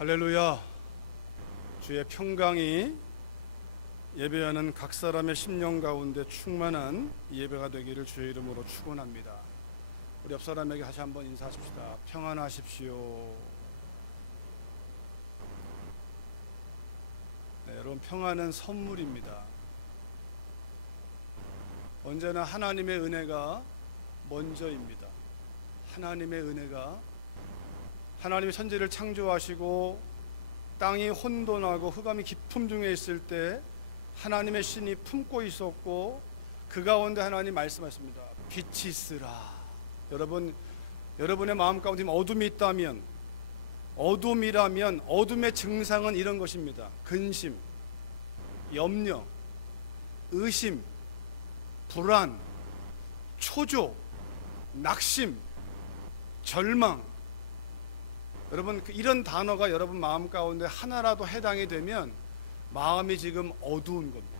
할렐루야. 주의 평강이 예배하는 각 사람의 심령 가운데 충만한 예배가 되기를 주의 이름으로 축원합니다. 우리 옆 사람에게 다시 한번 인사하십시다. 평안하십시오. 네, 여러분, 평안은 선물입니다. 언제나 하나님의 은혜가 먼저입니다. 하나님의 은혜가, 하나님이 천지를 창조하시고 땅이 혼돈하고 흑암이 깊음 중에 있을 때 하나님의 신이 품고 있었고 그 가운데 하나님 말씀하십니다. 빛이 있으라. 여러분의 마음 가운데 어둠이 있다면, 어둠이라면 어둠의 증상은 이런 것입니다. 근심, 염려, 의심, 불안, 초조, 낙심, 절망. 여러분, 이런 단어가 여러분 마음 가운데 하나라도 해당이 되면 마음이 지금 어두운 겁니다.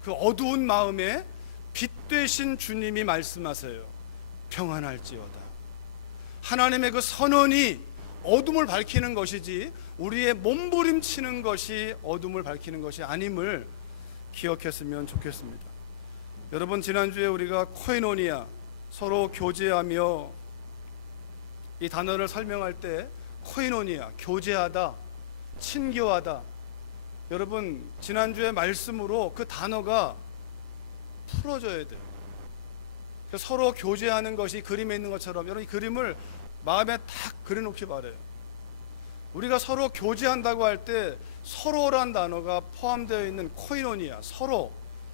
그 어두운 마음에 빛 되신 주님이 말씀하세요. 평안할지어다. 하나님의 그 선언이 어둠을 밝히는 것이지 우리의 몸부림치는 것이 어둠을 밝히는 것이 아님을 기억했으면 좋겠습니다. 여러분, 지난주에 우리가 코이노니아, 서로 교제하며, 이 단어를 설명할 때 코이노니아, 교제하다, 친교하다. 여러분, 지난주의 말씀으로 그 단어가 풀어져야 돼요. 서로 교제하는 것이 그림에 있는 것처럼 여러분 이 그림을 마음에 딱 그려놓기 바라요. 우리가 서로 교제한다고 할 때 서로란 단어가 포함되어 있는 코이노니아, 서로.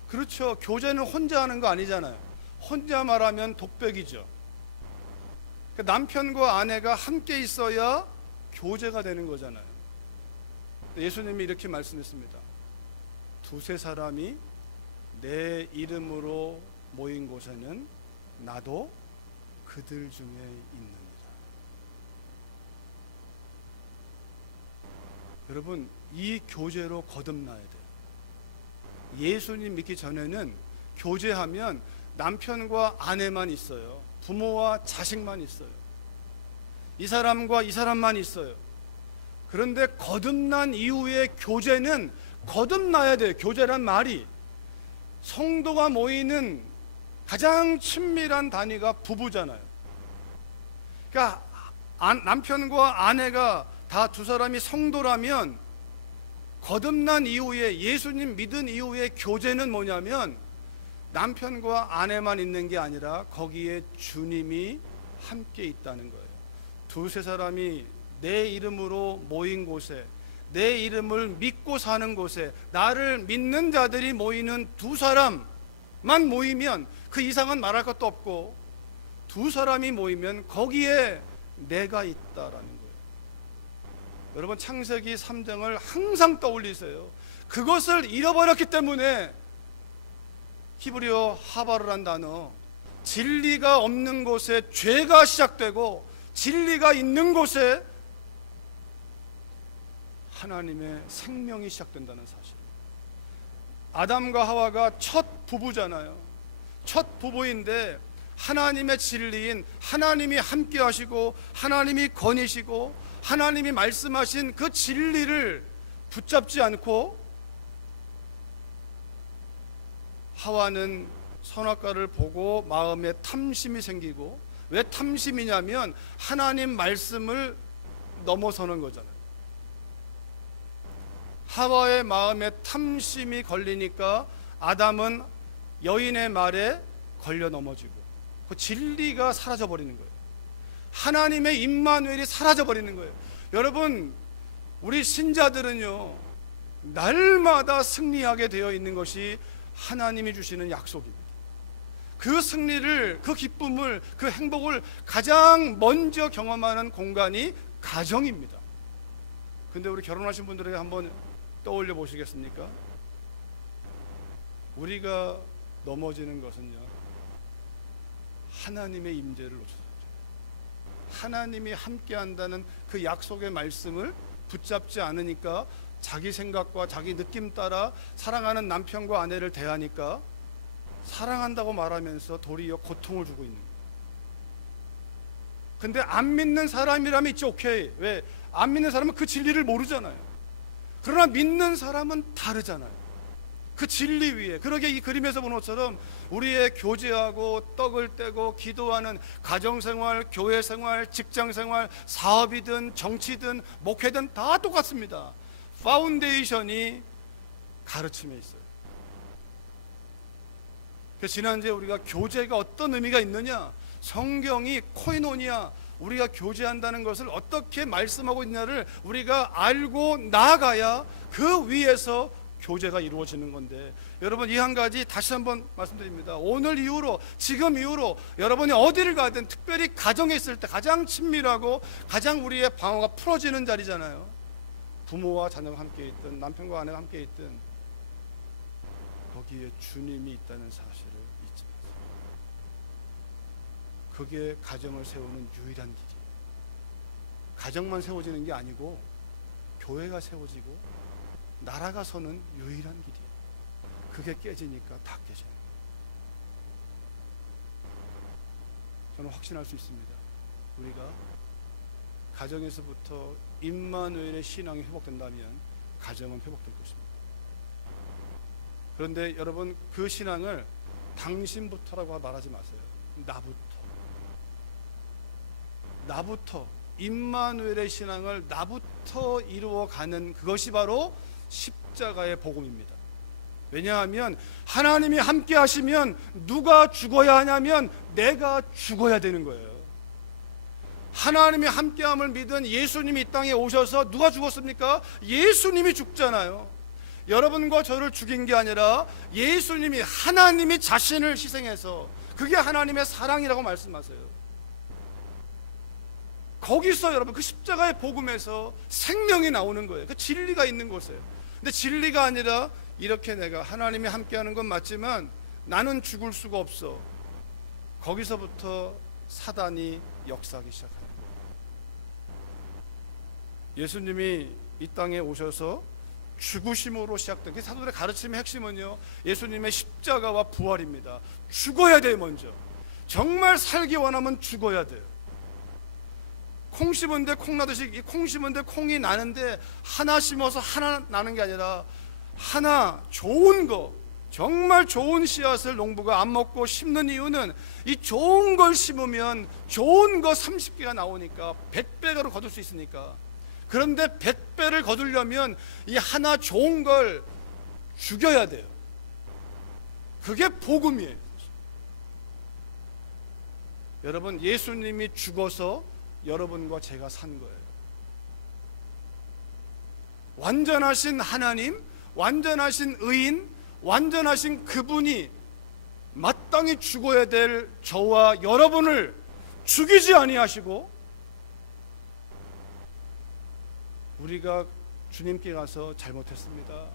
그렇죠. 교제는 혼자 하는 거 아니잖아요. 혼자 말하면 독백이죠. 남편과 아내가 함께 있어야 교제가 되는 거잖아요. 예수님이 이렇게 말씀했습니다. 두세 사람이 내 이름으로 모인 곳에는 나도 그들 중에 있느니라. 여러분, 이 교제로 거듭나야 돼요. 예수님 믿기 전에는 교제하면 남편과 아내만 있어요. 부모와 자식만 있어요. 이 사람과 이 사람만 있어요. 그런데 거듭난 이후의 교제는 거듭나야 돼요. 교제란 말이 성도가 모이는 가장 친밀한 단위가 부부잖아요. 그러니까 남편과 아내가 다 두 사람이 성도라면 거듭난 이후에, 예수님 믿은 이후의 교제는 뭐냐면 남편과 아내만 있는 게 아니라 거기에 주님이 함께 있다는 거예요. 두세 사람이 내 이름으로 모인 곳에, 내 이름을 믿고 사는 곳에, 나를 믿는 자들이 모이는 두 사람만 모이면 그 이상은 말할 것도 없고, 두 사람이 모이면 거기에 내가 있다라는 거예요. 여러분, 창세기 3장을 항상 떠올리세요. 그것을 잃어버렸기 때문에 히브리어 하바르란 단어, 진리가 없는 곳에 죄가 시작되고 진리가 있는 곳에 하나님의 생명이 시작된다는 사실. 아담과 하와가 첫 부부잖아요. 첫 부부인데 하나님의 진리인 하나님이 함께 하시고 하나님이 거니시고 하나님이 말씀하신 그 진리를 붙잡지 않고 하와는 선악과를 보고 마음에 탐심이 생기고, 왜 탐심이냐면 하나님 말씀을 넘어서는 거잖아요. 하와의 마음에 탐심이 걸리니까 아담은 여인의 말에 걸려 넘어지고 그 진리가 사라져 버리는 거예요. 하나님의 임마누엘이 사라져 버리는 거예요. 여러분, 우리 신자들은요, 날마다 승리하게 되어 있는 것이 하나님이 주시는 약속입니다. 그 승리를, 그 기쁨을, 그 행복을 가장 먼저 경험하는 공간이 가정입니다. 근데 우리 결혼하신 분들에게 한번 떠올려 보시겠습니까? 우리가 넘어지는 것은요, 하나님의 임재를 놓쳐서, 하나님이 함께 한다는 그 약속의 말씀을 붙잡지 않으니까 자기 생각과 자기 느낌 따라 사랑하는 남편과 아내를 대하니까 사랑한다고 말하면서 도리어 고통을 주고 있는 거예요. 근데 안 믿는 사람이라면 있지, 오케이. 왜? 안 믿는 사람은 그 진리를 모르잖아요. 그러나 믿는 사람은 다르잖아요. 그 진리 위에, 그러게 이 그림에서 본 것처럼 우리의 교제하고 떡을 떼고 기도하는 가정생활, 교회생활, 직장생활, 사업이든 정치든 목회든 다 똑같습니다. 파운데이션이 가르침에 있어요. 그래서 지난주에 우리가 교제가 어떤 의미가 있느냐, 성경이 코이노니아, 우리가 교제한다는 것을 어떻게 말씀하고 있냐를 우리가 알고 나아가야 그 위에서 교제가 이루어지는 건데, 여러분 이 한 가지 다시 한번 말씀드립니다. 오늘 이후로, 지금 이후로 여러분이 어디를 가든, 특별히 가정에 있을 때 가장 친밀하고 가장 우리의 방어가 풀어지는 자리잖아요. 부모와 자녀가 함께 있든 남편과 아내가 함께 있든 거기에 주님이 있다는 사실을 잊지 마세요. 그게 가정을 세우는 유일한 길이에요. 가정만 세워지는 게 아니고 교회가 세워지고 나라가 서는 유일한 길이에요. 그게 깨지니까 다 깨져요. 저는 확신할 수 있습니다. 우리가 가정에서부터 임마누엘의 신앙이 회복된다면 가정은 회복될 것입니다. 그런데 여러분, 그 신앙을 당신부터라고 말하지 마세요. 나부터 임마누엘의 신앙을 나부터 이루어가는 그것이 바로 십자가의 복음입니다. 왜냐하면 하나님이 함께 하시면 누가 죽어야 하냐면 내가 죽어야 되는 거예요. 하나님이 함께함을 믿은 예수님이 이 땅에 오셔서 누가 죽었습니까? 예수님이 죽잖아요. 여러분과 저를 죽인 게 아니라 예수님이, 하나님이 자신을 희생해서, 그게 하나님의 사랑이라고 말씀하세요. 거기서 여러분, 그 십자가의 복음에서 생명이 나오는 거예요. 그 진리가 있는 곳이에요. 근데 진리가 아니라 이렇게 내가 하나님이 함께하는 건 맞지만 나는 죽을 수가 없어. 거기서부터 사단이 역사하기 시작합니다. 예수님이 이 땅에 오셔서 죽으심으로 시작된 그 사도들의 가르침의 핵심은요, 예수님의 십자가와 부활입니다. 죽어야 돼요. 먼저 정말 살기 원하면 죽어야 돼요. 콩 심은데 콩 나듯이, 이 콩 심은데 콩이 나는데 하나 심어서 하나 나는 게 아니라 하나 좋은 거, 정말 좋은 씨앗을 농부가 안 먹고 심는 이유는 이 좋은 걸 심으면 좋은 거 30개가 나오니까 100배로 거둘 수 있으니까. 그런데 100배를 거두려면 이 하나 좋은 걸 죽여야 돼요. 그게 복음이에요. 여러분, 예수님이 죽어서 여러분과 제가 산 거예요. 완전하신 하나님, 완전하신 의인, 완전하신 그분이 마땅히 죽어야 될 저와 여러분을 죽이지 아니하시고, 우리가 주님께 가서 잘못했습니다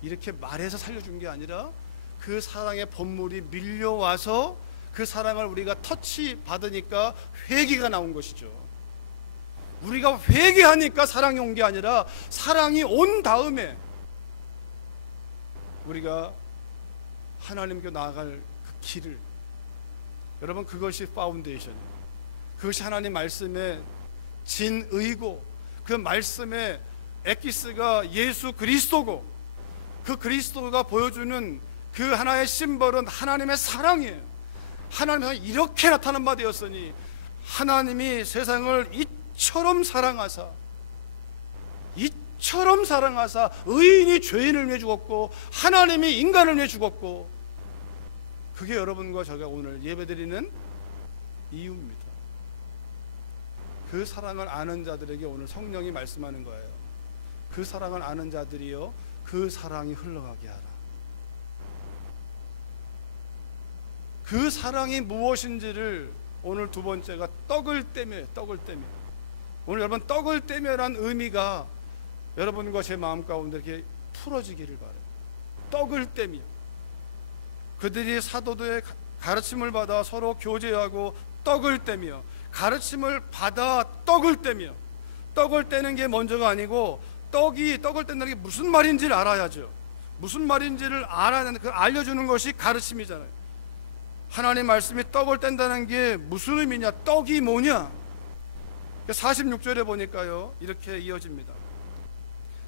이렇게 말해서 살려준 게 아니라 그 사랑의 본물이 밀려와서 그 사랑을 우리가 터치 받으니까 회개가 나온 것이죠. 우리가 회개하니까 사랑이 온 게 아니라 사랑이 온 다음에 우리가 하나님께 나아갈 그 길을, 여러분, 그것이 파운데이션이에요. 그것이 하나님 말씀의 진의고, 그 말씀의 에키스가 예수 그리스도고, 그 그리스도가 보여주는 그 하나의 심벌은 하나님의 사랑이에요. 하나님은 이렇게 나타난 바 되었으니, 하나님이 세상을 이처럼 사랑하사 의인이 죄인을 위해 죽었고 하나님이 인간을 위해 죽었고, 그게 여러분과 제가 오늘 예배드리는 이유입니다. 그 사랑을 아는 자들에게 오늘 성령이 말씀하는 거예요. 그 사랑을 아는 자들이여 그 사랑이 흘러가게 하라. 그 사랑이 무엇인지를 오늘 두 번째가 떡을 떼며. 오늘 여러분, 떡을 떼며란 의미가 여러분과 제 마음 가운데 이렇게 풀어지기를 바라요. 떡을 떼며 그들이 사도들의 가르침을 받아 서로 교제하고 떡을 떼며, 가르침을 받아 떡을 떼며, 떡을 떼는 게 먼저가 아니고 떡을 뗀다는 게 무슨 말인지를 알아야죠. 무슨 말인지를 알려주는 것이 가르침이잖아요. 하나님 말씀이 떡을 뗀다는 게 무슨 의미냐, 떡이 뭐냐, 46절에 보니까요, 이렇게 이어집니다.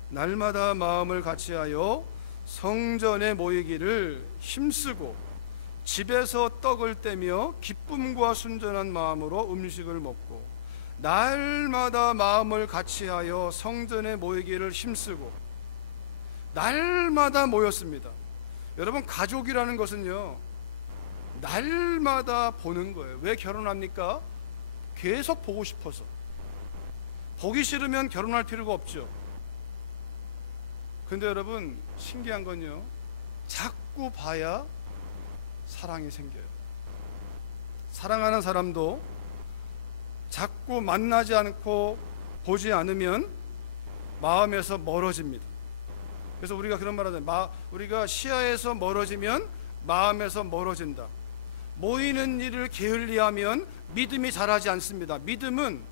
날마다 마음을 같이하여 성전에 모이기를 힘쓰고 집에서 떡을 떼며 기쁨과 순전한 마음으로 음식을 먹고. 날마다 마음을 같이하여 성전에 모이기를 힘쓰고. 날마다 모였습니다. 여러분, 가족이라는 것은요, 날마다 보는 거예요. 왜 결혼합니까? 계속 보고 싶어서. 보기 싫으면 결혼할 필요가 없죠. 근데 여러분, 신기한 건요, 자꾸 봐야 사랑이 생겨요. 사랑하는 사람도 자꾸 만나지 않고 보지 않으면 마음에서 멀어집니다. 그래서 우리가 그런 말 하잖아요. 우리가 시야에서 멀어지면 마음에서 멀어진다. 모이는 일을 게을리하면 믿음이 자라지 않습니다. 믿음은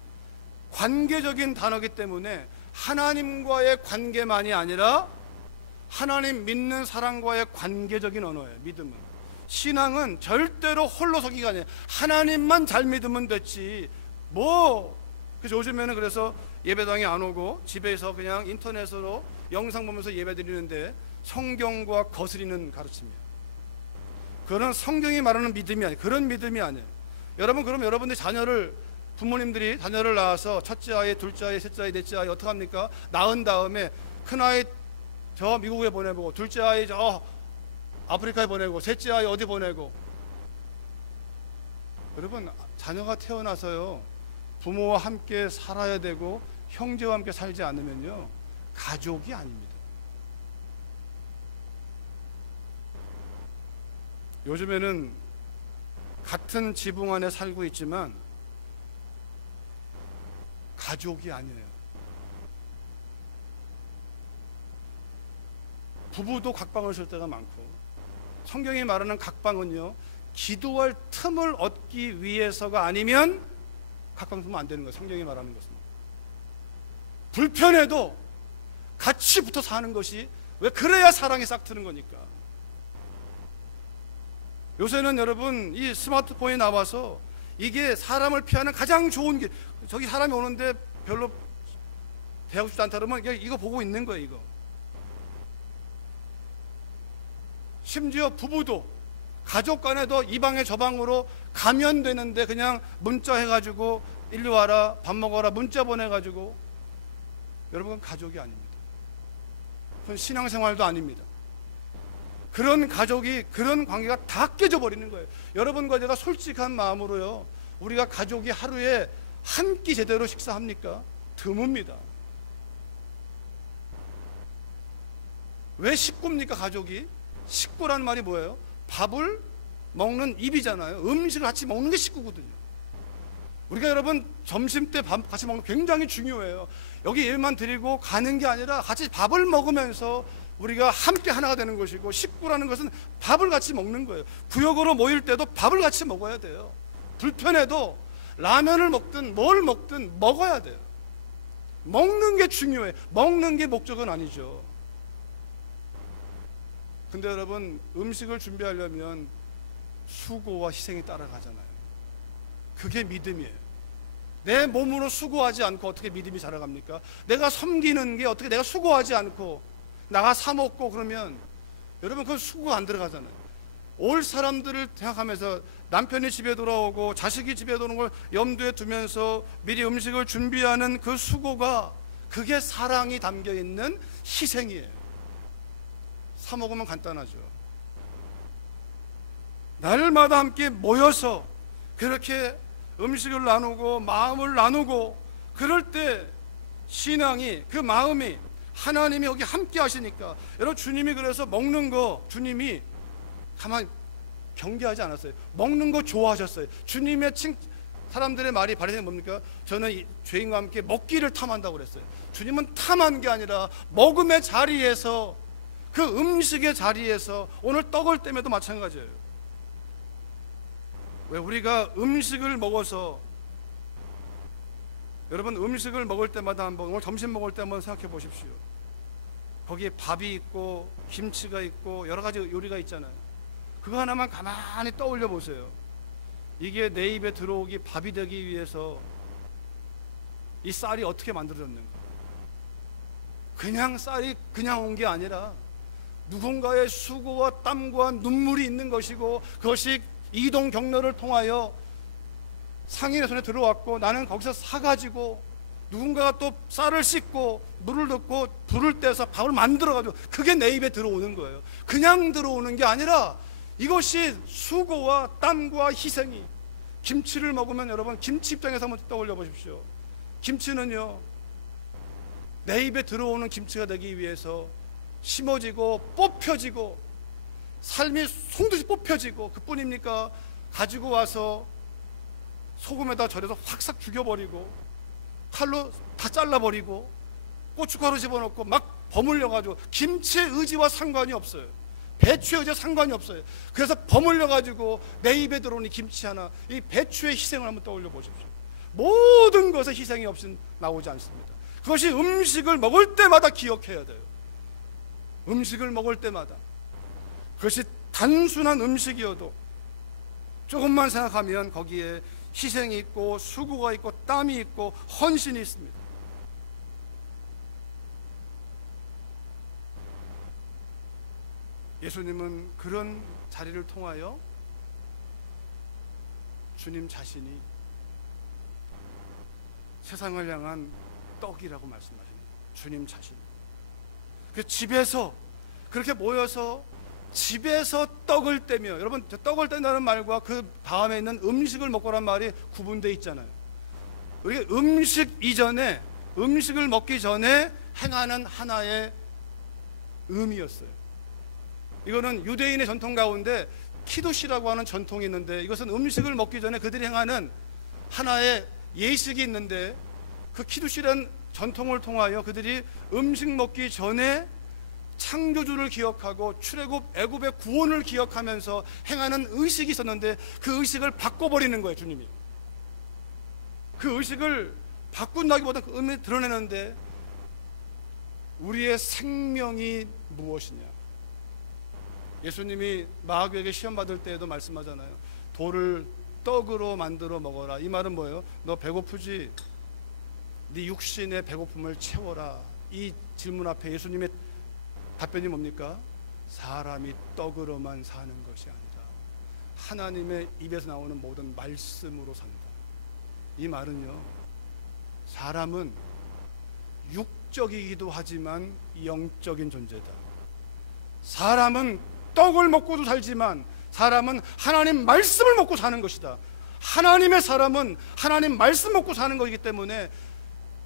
관계적인 단어이기 때문에 하나님과의 관계만이 아니라 하나님 믿는 사람과의 관계적인 언어예요. 믿음은. 신앙은 절대로 홀로서기가 아니에요. 하나님만 잘 믿으면 됐지. 그래서 요즘에는 그래서 예배당에 안 오고 집에서 그냥 인터넷으로 영상 보면서 예배 드리는데 성경과 거스리는 가르침이에요. 그런 성경이 말하는 믿음이 아니에요. 그런 믿음이 아니에요. 여러분, 그럼 여러분들 부모님들이 자녀를 낳아서 첫째 아이, 둘째 아이, 셋째 아이, 넷째 아이 어떻게 합니까? 낳은 다음에 큰 아이 저 미국에 보내고, 둘째 아이 저 아프리카에 보내고, 셋째 아이 어디 보내고. 여러분, 자녀가 태어나서요, 부모와 함께 살아야 되고 형제와 함께 살지 않으면요, 가족이 아닙니다. 요즘에는 같은 지붕 안에 살고 있지만 가족이 아니에요. 부부도 각방을 쓸 때가 많고, 성경이 말하는 각방은요, 기도할 틈을 얻기 위해서가 아니면 각방 쓰면 안 되는 거예요. 성경이 말하는 것은 불편해도 같이 붙어 사는 것이, 왜? 그래야 사랑이 싹 트는 거니까. 요새는 여러분, 이 스마트폰이 나와서 이게 사람을 피하는 가장 좋은 길. 저기 사람이 오는데 별로 대하고 싶지 않다 그러면 이거 보고 있는 거예요. 이거. 심지어 부부도, 가족 간에도 이 방에 저 방으로 가면 되는데 그냥 문자 해가지고 일로 와라, 밥 먹어라, 문자 보내가지고. 여러분, 가족이 아닙니다. 그건 신앙생활도 아닙니다. 그런 가족이, 그런 관계가 다 깨져버리는 거예요. 여러분과 제가 솔직한 마음으로요, 우리가 가족이 하루에 한 끼 제대로 식사합니까? 드뭅니다. 왜 식구입니까? 가족이. 식구란 말이 뭐예요? 밥을 먹는 입이잖아요. 음식을 같이 먹는 게 식구거든요. 우리가 여러분 점심 때 밥 같이 먹는 거 굉장히 중요해요. 여기 예배만 드리고 가는 게 아니라 같이 밥을 먹으면서 우리가 함께 하나가 되는 것이고, 식구라는 것은 밥을 같이 먹는 거예요. 구역으로 모일 때도 밥을 같이 먹어야 돼요. 불편해도 라면을 먹든 뭘 먹든 먹어야 돼요. 먹는 게 중요해. 먹는 게 목적은 아니죠. 근데 여러분, 음식을 준비하려면 수고와 희생이 따라가잖아요. 그게 믿음이에요. 내 몸으로 수고하지 않고 어떻게 믿음이 자라갑니까? 내가 섬기는 게 어떻게, 내가 수고하지 않고 나가 사 먹고 그러면 여러분, 그건 수고가 안 들어가잖아요. 올 사람들을 생각하면서 남편이 집에 돌아오고 자식이 집에 들어오는 걸 염두에 두면서 미리 음식을 준비하는 그 수고가, 그게 사랑이 담겨있는 희생이에요. 사 먹으면 간단하죠. 날마다 함께 모여서 그렇게 음식을 나누고 마음을 나누고, 그럴 때 신앙이, 그 마음이, 하나님이 여기 함께 하시니까. 여러분, 주님이 그래서 먹는 거 주님이 가만히 경계하지 않았어요. 먹는 거 좋아하셨어요. 주님의 사람들의 말이 바리새인 뭡니까? 저는 죄인과 함께 먹기를 탐한다고 그랬어요. 주님은 탐한 게 아니라 먹음의 자리에서, 그 음식의 자리에서, 오늘 떡을 떼매도 마찬가지예요. 왜? 우리가 음식을 먹어서, 여러분, 음식을 먹을 때마다 한번, 오늘 점심 먹을 때 한번 생각해 보십시오. 거기에 밥이 있고 김치가 있고 여러 가지 요리가 있잖아요. 그거 하나만 가만히 떠올려 보세요. 이게 내 입에 들어오기, 밥이 되기 위해서 이 쌀이 어떻게 만들어졌는가? 그냥 쌀이 그냥 온 게 아니라 누군가의 수고와 땀과 눈물이 있는 것이고, 그것이 이동 경로를 통하여 상인의 손에 들어왔고, 나는 거기서 사가지고 누군가가 또 쌀을 씻고 물을 넣고 불을 떼서 밥을 만들어가지고 그게 내 입에 들어오는 거예요. 그냥 들어오는 게 아니라 이것이 수고와 땀과 희생이. 김치를 먹으면 여러분, 김치 입장에서 한번 떠올려 보십시오. 김치는요, 내 입에 들어오는 김치가 되기 위해서 심어지고 뽑혀지고 삶이 송두시 뽑혀지고, 그뿐입니까? 가지고 와서 소금에다 절여서 확싹 죽여버리고 칼로 다 잘라버리고 고춧가루 집어넣고 막 버물려가지고, 김치의 의지와 상관이 없어요. 배추의 의지와 상관이 없어요. 그래서 버물려가지고 내 입에 들어오는 이 김치 하나, 이 배추의 희생을 한번 떠올려 보십시오. 모든 것에 희생이 없이 나오지 않습니다. 그것이 음식을 먹을 때마다 기억해야 돼요. 음식을 먹을 때마다. 그것이 단순한 음식이어도 조금만 생각하면 거기에 희생이 있고 수고가 있고 땀이 있고 헌신이 있습니다. 예수님은 그런 자리를 통하여 주님 자신이 세상을 향한 떡이라고 말씀하십니다. 주님 자신. 그 집에서 그렇게 모여서 집에서 떡을 떼며, 여러분, 떡을 뗀다는 말과 그 다음에 있는 음식을 먹고란 말이 구분되어 있잖아요. 우리 음식 이전에, 음식을 먹기 전에 행하는 하나의 의미였어요. 이거는 유대인의 전통 가운데 키두시라고 하는 전통이 있는데, 이것은 음식을 먹기 전에 그들이 행하는 하나의 예식이 있는데, 그 키두시라는 전통을 통하여 그들이 음식 먹기 전에 창조주를 기억하고 출애굽 애굽의 구원을 기억하면서 행하는 의식이 있었는데, 그 의식을 바꿔버리는 거예요. 주님이 그 의식을 바꾼다기보다 그 의미를 드러내는데, 우리의 생명이 무엇이냐. 예수님이 마귀에게 시험 받을 때에도 말씀하잖아요. 돌을 떡으로 만들어 먹어라. 이 말은 뭐예요? 너 배고프지? 네 육신의 배고픔을 채워라. 이 질문 앞에 예수님의 답변이 뭡니까? 사람이 떡으로만 사는 것이 아니라 하나님의 입에서 나오는 모든 말씀으로 산다. 이 말은요, 사람은 육적이기도 하지만 영적인 존재다. 사람은 떡을 먹고도 살지만 사람은 하나님 말씀을 먹고 사는 것이다. 하나님의 사람은 하나님 말씀 먹고 사는 것이기 때문에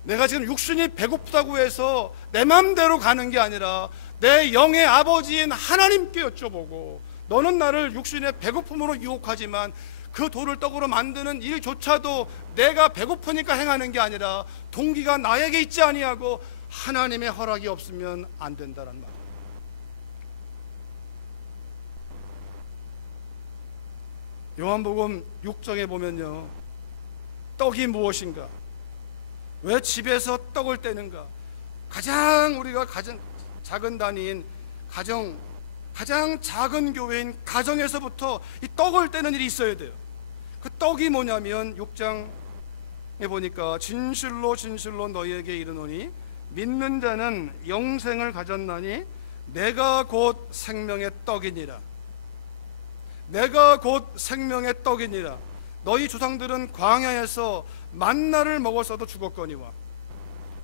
내가 지금 육신이 배고프다고 해서 내 마음대로 가는 게 아니라 내 영의 아버지인 하나님께 여쭤보고, 너는 나를 육신의 배고픔으로 유혹하지만 그 돌을 떡으로 만드는 일조차도 내가 배고프니까 행하는 게 아니라 동기가 나에게 있지 아니하고 하나님의 허락이 없으면 안 된다는 말. 요한복음 6장에 보면요, 떡이 무엇인가, 왜 집에서 떡을 떼는가, 우리가 가장 작은 단위인 가장 작은 교회인 가정에서부터 이 떡을 떼는 일이 있어야 돼요. 그 떡이 뭐냐면 6장에 보니까 진실로 진실로 너희에게 이르노니 믿는 자는 영생을 가졌나니 내가 곧 생명의 떡이니라. 내가 곧 생명의 떡이니라. 너희 조상들은 광야에서 만나를 먹었어도 죽었거니와.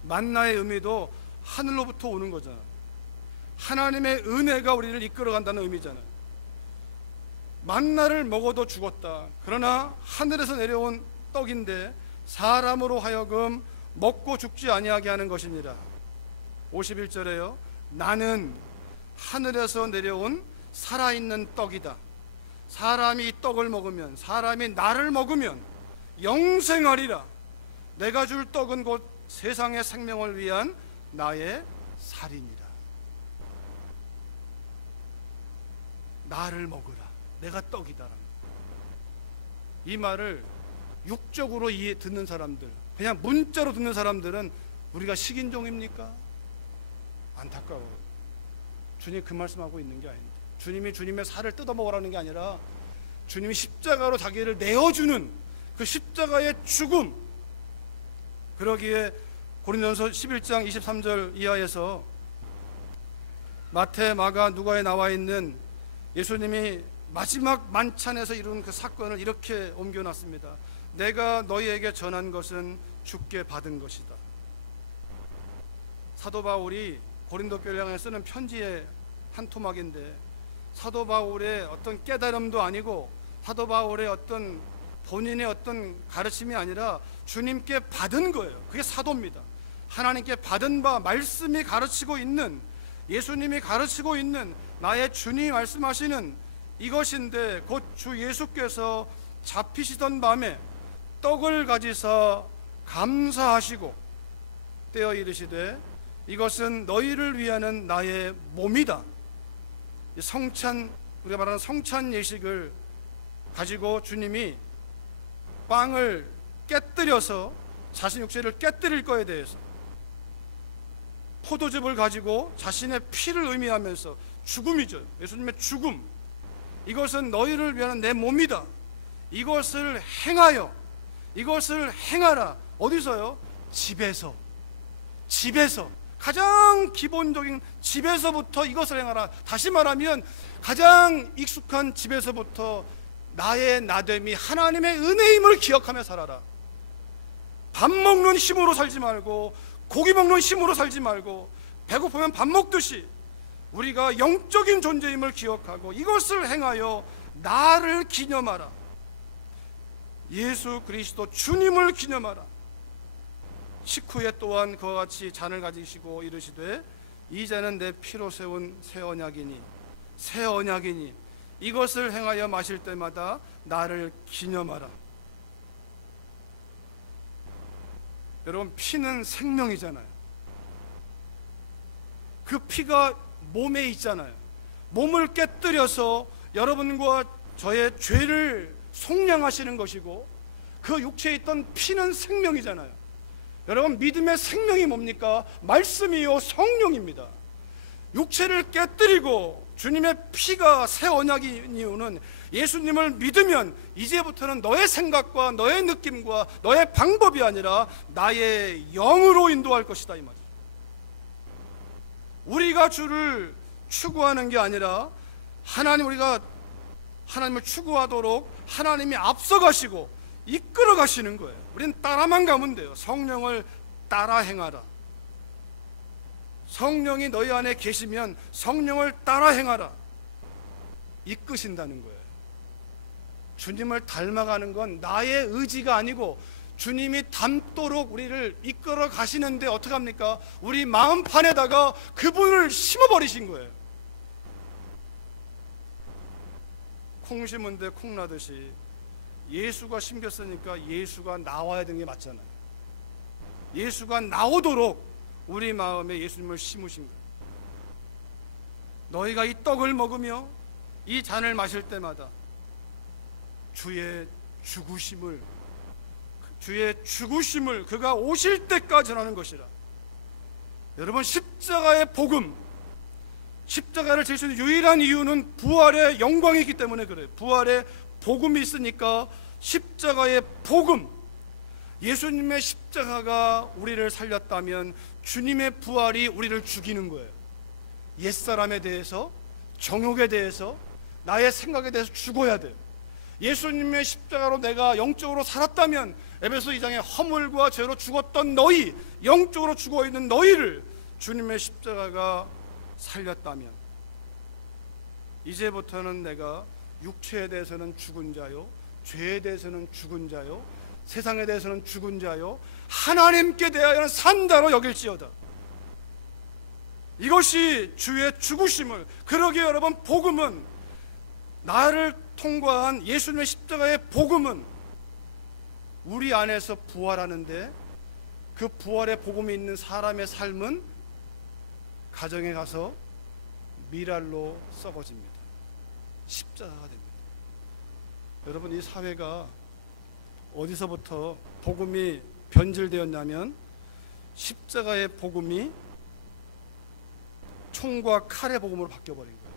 만나의 의미도 하늘로부터 오는 거잖아. 하나님의 은혜가 우리를 이끌어간다는 의미잖아요. 만나를 먹어도 죽었다. 그러나 하늘에서 내려온 떡인데 사람으로 하여금 먹고 죽지 아니하게 하는 것이니라. 51절에요. 나는 하늘에서 내려온 살아있는 떡이다. 사람이 이 떡을 먹으면, 사람이 나를 먹으면 영생하리라. 내가 줄 떡은 곧 세상의 생명을 위한 나의 살이니라. 나를 먹으라. 내가 떡이다. 이 말을 육적으로 듣는 사람들, 그냥 문자로 듣는 사람들은 우리가 식인종입니까? 안타까워요. 주님 그 말씀하고 있는 게 아닙니다. 주님이 주님의 살을 뜯어먹으라는 게 아니라 주님이 십자가로 자기를 내어주는 그 십자가의 죽음, 그러기에 고린도전서 11장 23절 이하에서 마태, 마가, 누가에 나와 있는 예수님이 마지막 만찬에서 이룬 그 사건을 이렇게 옮겨놨습니다. 내가 너희에게 전한 것은 주께 받은 것이다. 사도 바울이 고린도 교회를 향해 쓰는 편지의 한 토막인데, 사도 바울의 어떤 깨달음도 아니고 사도 바울의 어떤 본인의 어떤 가르침이 아니라 주님께 받은 거예요. 그게 사도입니다. 하나님께 받은 바, 말씀이 가르치고 있는, 예수님이 가르치고 있는 나의 주님이 말씀하시는 이것인데, 곧 주 예수께서 잡히시던 밤에 떡을 가지사 감사하시고 떼어 이르시되 이것은 너희를 위하는 나의 몸이다. 성찬, 우리가 말하는 성찬 예식을 가지고 주님이 빵을 깨뜨려서 자신의 육체를 깨뜨릴 거에 대해서, 포도즙을 가지고 자신의 피를 의미하면서 죽음이죠. 예수님의 죽음. 이것은 너희를 위한 내 몸이다. 이것을 행하여, 이것을 행하라. 어디서요? 집에서. 가장 기본적인 집에서부터 이것을 행하라. 다시 말하면 가장 익숙한 집에서부터 나의 나됨이 하나님의 은혜임을 기억하며 살아라. 밥 먹는 힘으로 살지 말고, 고기 먹는 힘으로 살지 말고, 배고프면 밥 먹듯이 우리가 영적인 존재임을 기억하고 이것을 행하여 나를 기념하라. 예수 그리스도 주님을 기념하라. 식후에 또한 그와 같이 잔을 가지시고 이르시되 이 잔은 내 피로 세운 새 언약이니 이것을 행하여 마실 때마다 나를 기념하라. 여러분, 피는 생명이잖아요. 그 피가 몸에 있잖아요. 몸을 깨뜨려서 여러분과 저의 죄를 속량하시는 것이고, 그 육체에 있던 피는 생명이잖아요. 여러분, 믿음의 생명이 뭡니까? 말씀이요 성령입니다. 육체를 깨뜨리고 주님의 피가 새 언약인 이유는, 예수님을 믿으면 이제부터는 너의 생각과 너의 느낌과 너의 방법이 아니라 나의 영으로 인도할 것이다, 이 말이죠. 우리가 주를 추구하는 게 아니라 우리가 하나님을 추구하도록 하나님이 앞서가시고 이끌어 가시는 거예요. 우리는 따라만 가면 돼요. 성령을 따라 행하라. 성령이 너희 안에 계시면 성령을 따라 행하라. 이끄신다는 거예요. 주님을 닮아가는 건 나의 의지가 아니고 주님이 닮도록 우리를 이끌어 가시는데 어떻게 합니까? 우리 마음판에다가 그분을 심어버리신 거예요. 콩 심은데 콩 나듯이 예수가 심겼으니까 예수가 나와야 되는 게 맞잖아요. 예수가 나오도록 우리 마음에 예수님을 심으신 거예요. 너희가 이 떡을 먹으며 이 잔을 마실 때마다 주의 죽으심을 그가 오실 때까지 전하는 것이라. 여러분, 십자가의 복음, 십자가를 질 수 있는 유일한 이유는 부활의 영광이 있기 때문에 그래요. 부활의 복음이 있으니까 십자가의 복음, 예수님의 십자가가 우리를 살렸다면 주님의 부활이 우리를 죽이는 거예요. 옛사람에 대해서, 정욕에 대해서, 나의 생각에 대해서 죽어야 돼요. 예수님의 십자가로 내가 영적으로 살았다면 에베소 2장에 허물과 죄로 죽었던 너희, 영적으로 죽어있는 너희를 주님의 십자가가 살렸다면 이제부터는 내가 육체에 대해서는 죽은 자요, 죄에 대해서는 죽은 자요, 세상에 대해서는 죽은 자요, 하나님께 대하여는 산자로 여길지어다. 이것이 주의 죽으심을, 그러기에 여러분, 복음은, 나를 통과한 예수님의 십자가의 복음은 우리 안에서 부활하는데, 그 부활의 복음이 있는 사람의 삶은 가정에 가서 미랄로 썩어집니다. 십자가가 됩니다. 여러분, 이 사회가 어디서부터 복음이 변질되었냐면 십자가의 복음이 총과 칼의 복음으로 바뀌어버린 거예요.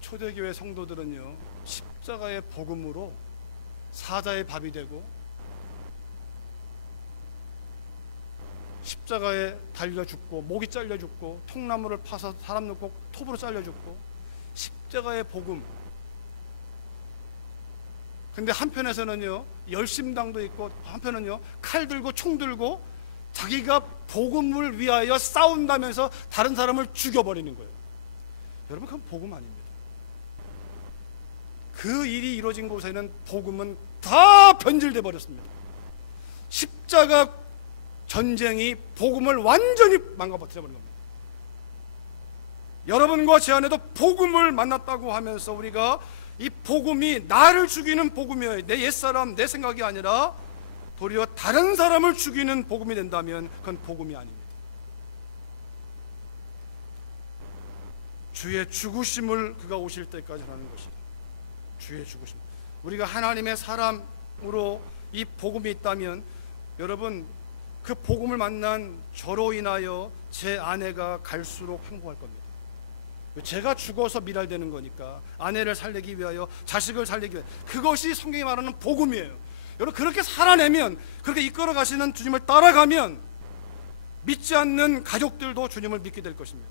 초대교회 성도들은요, 십자가의 복음으로 사자의 밥이 되고 십자가에 달려 죽고 목이 잘려 죽고 통나무를 파서 사람 넣고 톱으로 잘려 죽고 십자가의 복음. 근데 한편에서는요 열심당도 있고 한편은요 칼 들고 총 들고 자기가 복음을 위하여 싸운다면서 다른 사람을 죽여버리는 거예요. 여러분 그건 복음 아닙니다. 그 일이 이루어진 곳에는 복음은 다 변질돼 버렸습니다. 십자가 전쟁이 복음을 완전히 망가뜨려 버린 겁니다. 여러분과 제 안에도 복음을 만났다고 하면서 우리가 이 복음이 나를 죽이는 복음이어야 내 옛사람 내 생각이 아니라 도리어 다른 사람을 죽이는 복음이 된다면 그건 복음이 아닙니다. 주의 죽으심을 그가 오실 때까지 하는 것이다. 주의 죽으심. 우리가 하나님의 사람으로 이 복음이 있다면 여러분 그 복음을 만난 저로 인하여 제 아내가 갈수록 행복할 겁니다. 제가 죽어서 미랄되는 거니까 아내를 살리기 위하여 자식을 살리기 위하여 그것이 성경이 말하는 복음이에요. 여러분 그렇게 살아내면 그렇게 이끌어 가시는 주님을 따라가면 믿지 않는 가족들도 주님을 믿게 될 것입니다.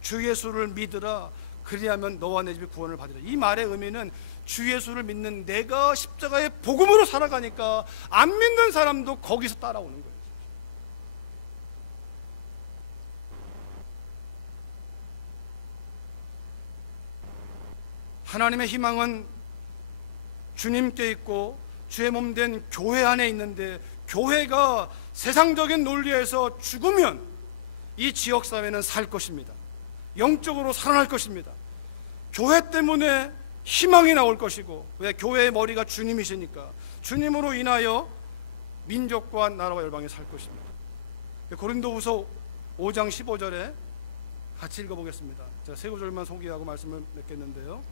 주 예수를 믿으라 그리하면 너와 내 집이 구원을 받으리라. 이 말의 의미는 주 예수를 믿는 내가 십자가의 복음으로 살아가니까 안 믿는 사람도 거기서 따라오는 거예요. 하나님의 희망은 주님께 있고 주의 몸 된 교회 안에 있는데 교회가 세상적인 논리에서 죽으면 이 지역사회는 살 것입니다. 영적으로 살아날 것입니다. 교회 때문에 희망이 나올 것이고 왜 교회의 머리가 주님이시니까 주님으로 인하여 민족과 나라와 열방이 살 것입니다. 고린도후서 5장 15절에 같이 읽어보겠습니다. 제가 세 구절만 소개하고 말씀을 맺겠는데요.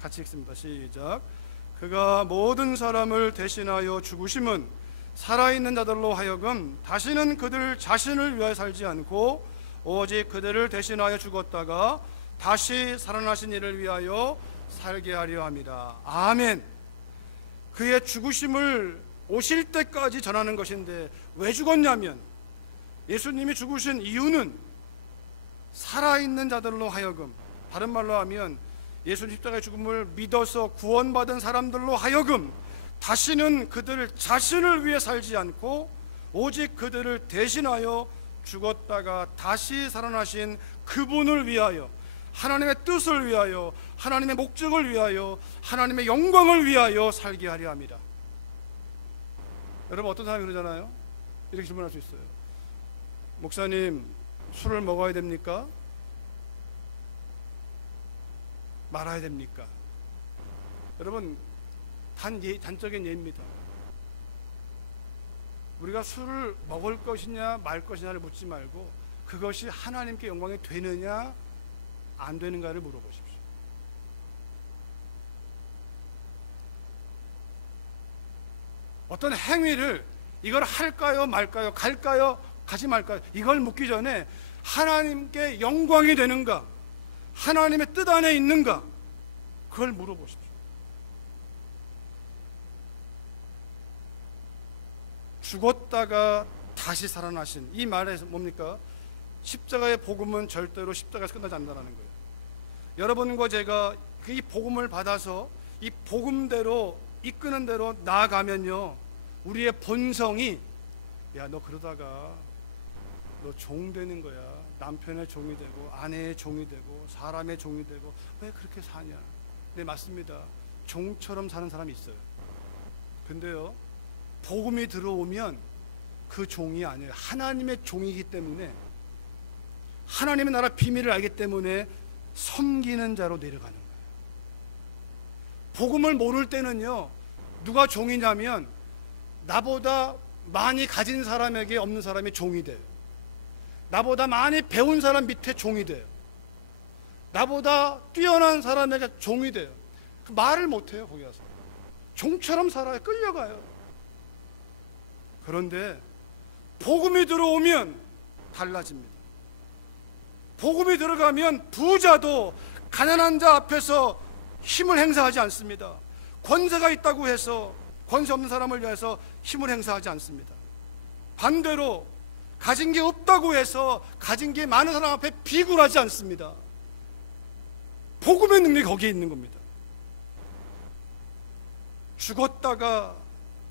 같이 읽습니다. 시작. 그가 모든 사람을 대신하여 죽으심은 살아있는 자들로 하여금 다시는 그들 자신을 위하여 살지 않고 오직 그들을 대신하여 죽었다가 다시 살아나신 이를 위하여 살게 하려 함이라. 아멘. 그의 죽으심을 오실 때까지 전하는 것인데 왜 죽었냐면 예수님이 죽으신 이유는 살아있는 자들로 하여금, 다른 말로 하면 예수님 십자가의 죽음을 믿어서 구원받은 사람들로 하여금 다시는 그들 자신을 위해 살지 않고 오직 그들을 대신하여 죽었다가 다시 살아나신 그분을 위하여, 하나님의 뜻을 위하여, 하나님의 목적을 위하여, 하나님의 영광을 위하여 살게 하려 합니다. 여러분 어떤 사람이 그러잖아요. 이렇게 질문할 수 있어요. 목사님 술을 먹어야 됩니까? 말아야 됩니까? 여러분 단적인 예입니다. 우리가 술을 먹을 것이냐 말 것이냐를 묻지 말고 그것이 하나님께 영광이 되느냐 안 되는가를 물어보십시오. 어떤 행위를 이걸 할까요 말까요, 갈까요 가지 말까요, 이걸 묻기 전에 하나님께 영광이 되는가, 하나님의 뜻 안에 있는가, 그걸 물어보십시오. 죽었다가 다시 살아나신 이 말에서 뭡니까? 십자가의 복음은 절대로 십자가에서 끝나지 않는다는 거예요. 여러분과 제가 이 복음을 받아서 이 복음대로 이끄는 대로 나아가면요, 우리의 본성이 야 너 그러다가 너 종 되는 거야. 남편의 종이 되고 아내의 종이 되고 사람의 종이 되고 왜 그렇게 사냐. 네 맞습니다. 종처럼 사는 사람이 있어요. 근데요 복음이 들어오면 그 종이 아니에요. 하나님의 종이기 때문에, 하나님의 나라 비밀을 알기 때문에 섬기는 자로 내려가는 거예요. 복음을 모를 때는요 누가 종이냐면 나보다 많이 가진 사람에게 없는 사람이 종이 돼요. 나보다 많이 배운 사람 밑에 종이 돼요. 나보다 뛰어난 사람에게 종이 돼요. 말을 못해요. 거기 가서 종처럼 살아요. 끌려가요. 그런데 복음이 들어오면 달라집니다. 복음이 들어가면 부자도 가난한 자 앞에서 힘을 행사하지 않습니다. 권세가 있다고 해서 권세 없는 사람을 위해서 힘을 행사하지 않습니다. 반대로 가진 게 없다고 해서 가진 게 많은 사람 앞에 비굴하지 않습니다. 복음의 능력이 거기에 있는 겁니다. 죽었다가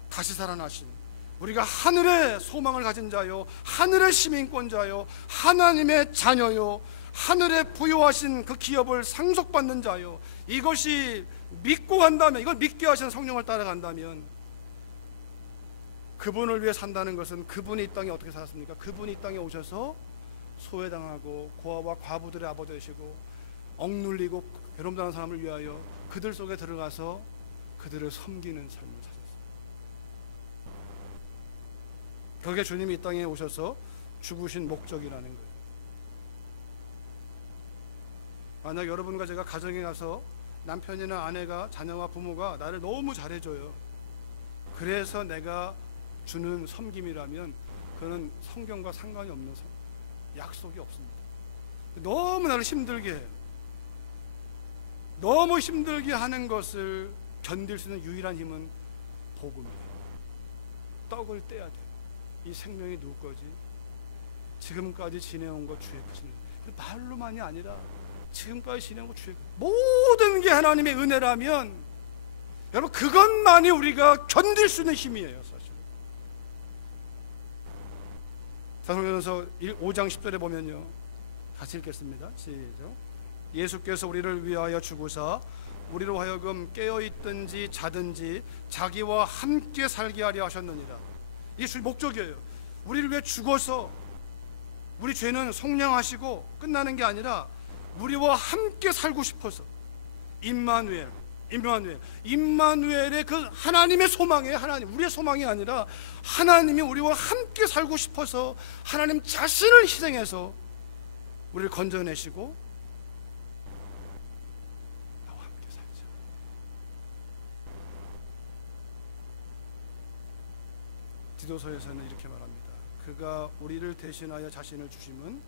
다시 살아나신, 우리가 하늘의 소망을 가진 자요, 하늘의 시민권자요, 하나님의 자녀요, 하늘에 부여하신 그 기업을 상속받는 자요, 이것이 믿고 간다면, 이걸 믿게 하시는 성령을 따라간다면, 그분을 위해 산다는 것은 그분이 이 땅에 어떻게 살았습니까? 그분이 이 땅에 오셔서 소외당하고 고아와 과부들의 아버지 되시고 억눌리고 괴롭다는 사람을 위하여 그들 속에 들어가서 그들을 섬기는 삶을 사셨어요. 그게 주님이 이 땅에 오셔서 죽으신 목적이라는 거예요. 만약 여러분과 제가 가정에 가서 남편이나 아내가, 자녀와 부모가 나를 너무 잘해줘요. 그래서 내가 주는 섬김이라면 그는 성경과 상관이 없는 약속이 없습니다. 너무 나를 힘들게 해요. 너무 힘들게 하는 것을 견딜 수 있는 유일한 힘은 복음이에요. 떡을 떼야 돼요. 이 생명이 누구 거지? 지금까지 지내온 것 주의 것이 말로만이 아니라 지금까지 지내온 것 주의 것, 모든 게 하나님의 은혜라면 여러분 그것만이 우리가 견딜 수 있는 힘이에요. 사실 사도행전서 5장 10절에 보면요, 같이 읽겠습니다. 시작. 예수께서 우리를 위하여 죽으사 우리로 하여금 깨어있든지 자든지 자기와 함께 살게 하려 하셨느니라. 이게 주의 목적이에요. 우리를 위해 죽어서 우리 죄는 속량하시고 끝나는 게 아니라 우리와 함께 살고 싶어서, 임마누엘의 그 하나님의 소망이에요. 하나님, 우리의 소망이 아니라 하나님이 우리와 함께 살고 싶어서 하나님 자신을 희생해서 우리를 건져내시고 나와 함께 살자. 디도서에서는 이렇게 말합니다. 그가 우리를 대신하여 자신을 주심은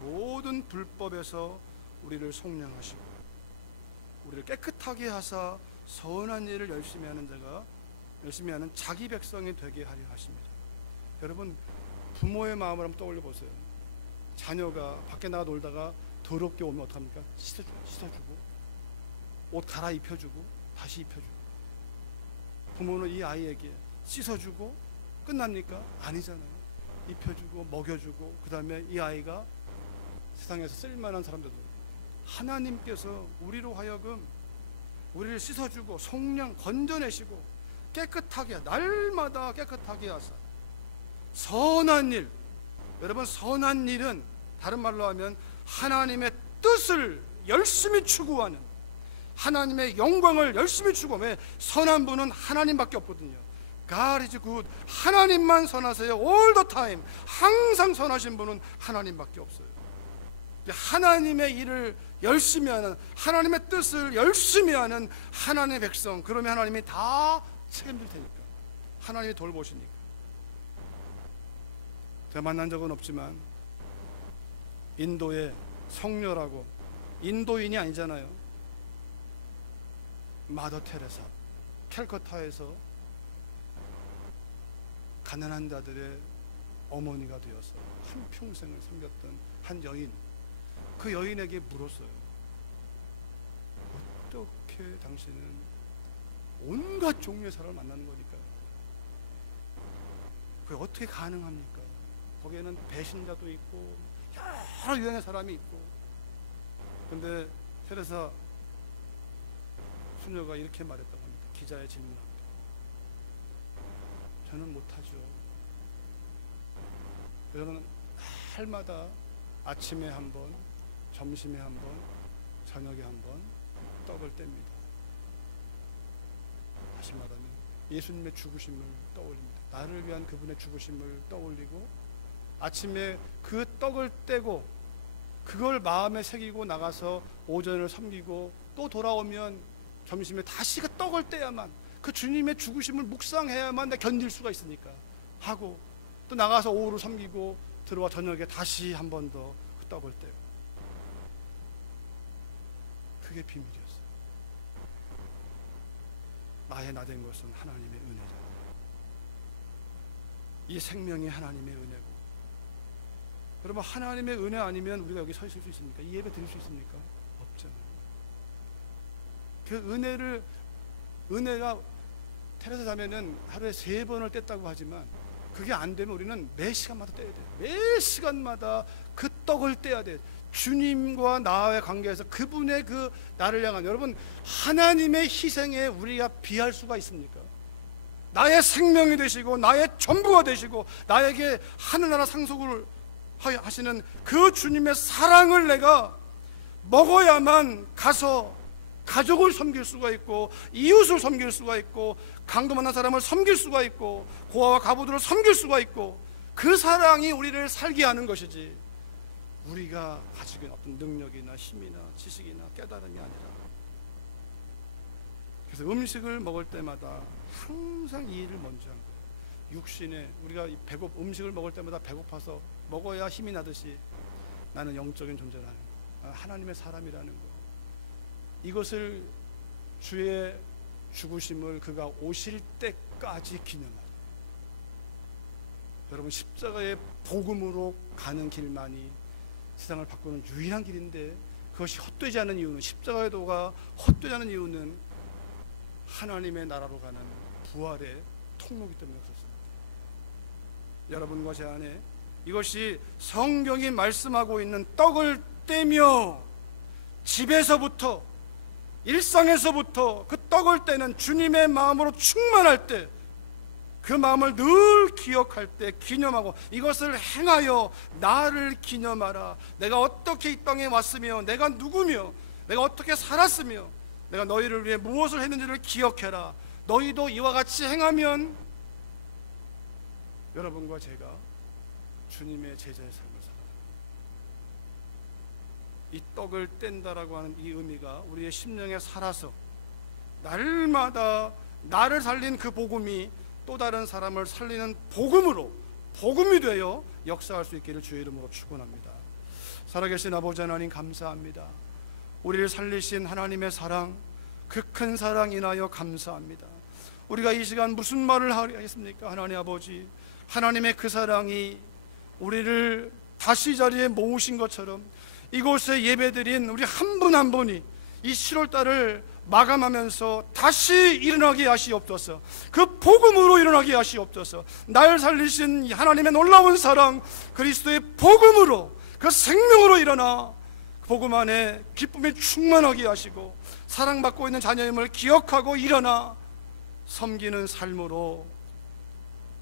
모든 불법에서 우리를 속량하시고 우리를 깨끗하게 하사 선한 일을 열심히 하는 자가, 열심히 하는 자기 백성이 되게 하려 하십니다. 여러분, 부모의 마음을 한번 떠올려 보세요. 자녀가 밖에 나가 놀다가 더럽게 오면 어떡합니까? 씻어주고 옷 갈아입혀주고 다시 입혀주고. 부모는 이 아이에게 씻어주고 끝납니까? 아니잖아요. 입혀주고 먹여주고 그 다음에 이 아이가 세상에서 쓸만한 사람 되도록 하나님께서 우리로 하여금 우리를 씻어주고 속량 건져내시고 깨끗하게, 날마다 깨끗하게 하사 선한 일. 여러분, 선한 일은 다른 말로 하면 하나님의 뜻을 열심히 추구하는, 하나님의 영광을 열심히 추구하면, 왜? 선한 분은 하나님밖에 없거든요. God is good. 하나님만 선하세요. All the time. 항상 선하신 분은 하나님밖에 없어요. 하나님의 일을 열심히 하는, 하나님의 뜻을 열심히 하는 하나님의 백성, 그러면 하나님이 다 책임질 테니까, 하나님이 돌보시니까. 제가 만난 적은 없지만 인도의 성녀라고, 인도인이 아니잖아요. 마더 테레사, 캘커타에서 가난한 자들의 어머니가 되어서 한평생을 섬겼던 한 여인, 그 여인에게 물었어요. 어떻게 당신은 온갖 종류의 사람을 만나는 거니까 그게 어떻게 가능합니까? 거기에는 배신자도 있고 여러 유형의 사람이 있고. 그런데 테레사 수녀가 이렇게 말했다고 합니다. 기자의 질문 앞에, 저는 못하죠. 저는 날마다 아침에 한 번, 점심에 한 번, 저녁에 한 번 떡을 뗍니다. 다시 말하면 예수님의 죽으심을 떠올립니다. 나를 위한 그분의 죽으심을 떠올리고 아침에 그 떡을 떼고 그걸 마음에 새기고 나가서 오전을 섬기고 또 돌아오면 점심에 다시 그 떡을 떼야만, 그 주님의 죽으심을 묵상해야만 내가 견딜 수가 있으니까 하고, 또 나가서 오후를 섬기고 들어와 저녁에 다시 한 번 더 그 떡을 떼고. 그게 비밀이었어요. 나의 나 된 것은 하나님의 은혜다. 이 생명이 하나님의 은혜고, 여러분 하나님의 은혜 아니면 우리가 여기 서 있을 수 있습니까? 이 예배 드릴 수 있습니까? 없잖아요. 그 은혜가 테레사 자매는 하루에 3번을 뗐다고 하지만 그게 안 되면 우리는 매 시간마다 떼야 돼요. 매 시간마다 그 떡을 떼야 돼요. 주님과 나의 관계에서 그분의 그 나를 향한, 여러분 하나님의 희생에 우리가 비할 수가 있습니까? 나의 생명이 되시고 나의 전부가 되시고 나에게 하늘나라 상속을 하시는 그 주님의 사랑을 내가 먹어야만 가서 가족을 섬길 수가 있고 이웃을 섬길 수가 있고 강도 만난 사람을 섬길 수가 있고 고아와 과부들을 섬길 수가 있고, 그 사랑이 우리를 살게 하는 것이지 우리가 가지고 있는 어떤 능력이나 힘이나 지식이나 깨달음이 아니라. 그래서 음식을 먹을 때마다 항상 이 일을 먼저 한 거예요. 육신에 우리가 음식을 먹을 때마다 배고파서 먹어야 힘이 나듯이 나는 영적인 존재라는 거, 하나님의 사람이라는 거, 이것을 주의 죽으심을 그가 오실 때까지 기념하라. 여러분 십자가의 복음으로 가는 길만이 세상을 바꾸는 유일한 길인데, 그것이 헛되지 않은 이유는, 십자가의 도가 헛되지 않은 이유는 하나님의 나라로 가는 부활의 통로이기 때문에 그렇습니다. 여러분과 제 안에 이것이 성경이 말씀하고 있는 떡을 떼며 집에서부터 일상에서부터 그 떡을 떼는 주님의 마음으로 충만할 때, 그 마음을 늘 기억할 때 기념하고 이것을 행하여 나를 기념하라. 내가 어떻게 이 땅에 왔으며 내가 누구며 내가 어떻게 살았으며 내가 너희를 위해 무엇을 했는지를 기억해라. 너희도 이와 같이 행하면 여러분과 제가 주님의 제자의 삶을 살아요. 이 떡을 뗀다라고 하는 이 의미가 우리의 심령에 살아서 날마다 나를 살린 그 복음이 또 다른 사람을 살리는 복음이 되어 역사할 수 있기를 주의 이름으로 축원합니다. 살아계신 아버지 하나님 감사합니다. 우리를 살리신 하나님의 사랑, 그 큰 사랑 인하여 감사합니다. 우리가 이 시간 무슨 말을 하겠습니까? 하나님 아버지, 하나님의 그 사랑이 우리를 다시 자리에 모으신 것처럼 이곳에 예배드린 우리 한 분 한 분이 이 7월달을 마감하면서 다시 일어나게 하시옵소서. 그 복음으로 일어나게 하시옵소서. 날 살리신 하나님의 놀라운 사랑, 그리스도의 복음으로, 그 생명으로 일어나 복음 안에 기쁨이 충만하게 하시고 사랑받고 있는 자녀임을 기억하고 일어나 섬기는 삶으로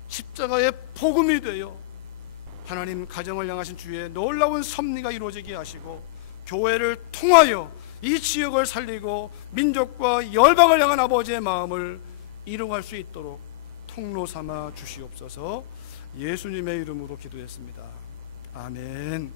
십자가의 복음이 되어 하나님 가정을 향하신 주의 놀라운 섭리가 이루어지게 하시고 교회를 통하여 이 지역을 살리고 민족과 열방을 향한 아버지의 마음을 이루어갈 수 있도록 통로 삼아 주시옵소서. 예수님의 이름으로 기도했습니다. 아멘.